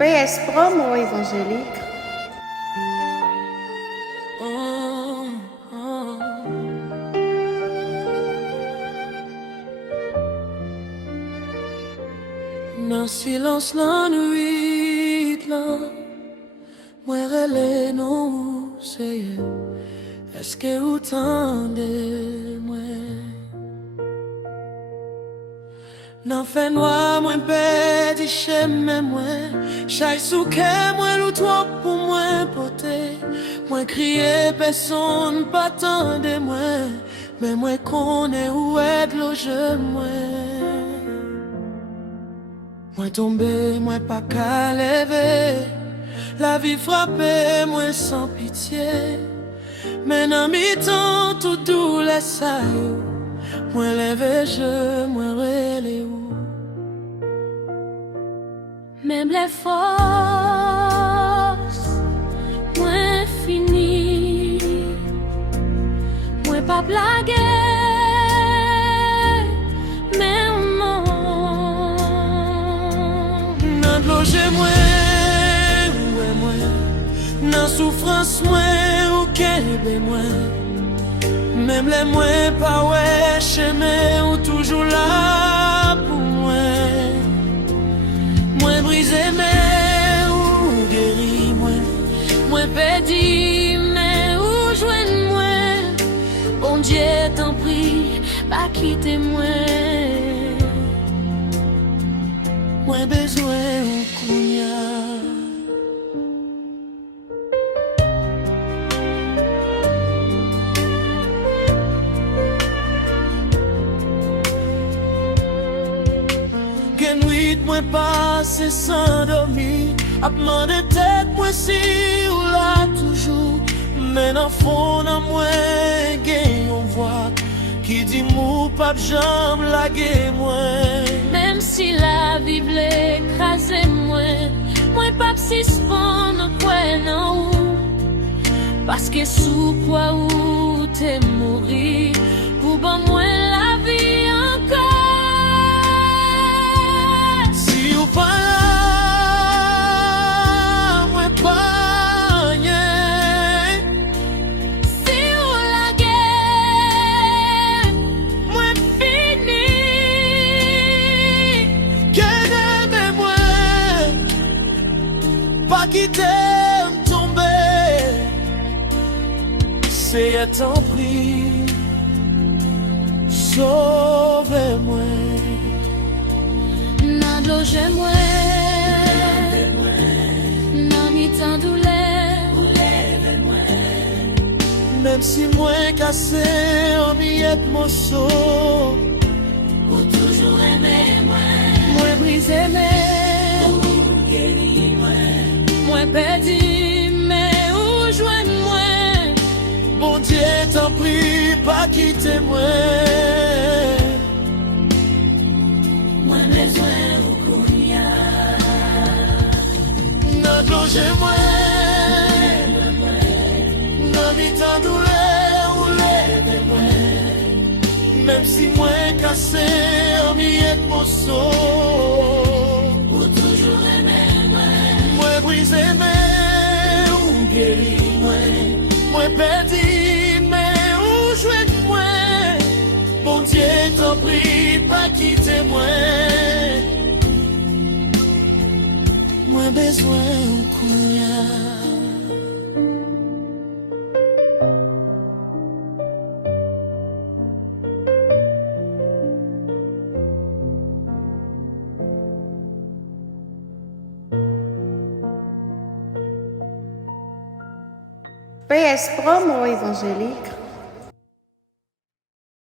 PS Promo évangélique. Dans silence la nuit là, moi relais non c'est est-ce que vous tendez moi n'en fait noir moi perdre chemin moi chaque souke moi l'ou trop pour moi porter moi crier personne pas tendre moi mais moi connais où est loge moi tombé, moi pas qu'à lever. La vie frappée, moi sans pitié. Mais dans mi-temps, tout doux les saillots. Moi levé, moi relé où. Même les forces, moi fini. Moi pas blagué. Loger moi, dans souffrance moi, ou qu'elle moi, même les moins pas ouais chemin ou toujours là pour moi, moi brisé mais ou guéri moi perdu mais ou joindre moi, bon Dieu t'en prie, pas quitter moi. Moi besoin ou kounya. Gen nuit moi passe sans dormir, à demander tête moi si ou là toujours, mais dans fond dans moi gen on voit qui dit mou pas jambe laguer moi. Même si la vie l'écrase moi pas suspendre quoi non. Parce que sous quoi ou t'es mourir pour bon moi la vie encore. Si ou pas là, moi pas rien. Si ou la guerre, moi fini. Pas quitter, tomber, c'est à ton prix, sauvez-moi. Nan loge moi, nan mi tan douleur, même si moi cassé en miettes morceaux, ou toujours aimer moi brisé moi perdu, mais où joindre-moi? Mon Dieu t'en prie, pas quitter moi. Moi besoin vous kounya. N'a plongé moi, n'a mis ta douleur ou lève moi. Même si moi cassé en miettes morceaux, Ou toujours aimer moi brisé mais ou guéri moi perdu mais ou joué moi. Bon Dieu t'en prie pas quitter moi. Moi besoin ou kounya. PS Promo évangélique.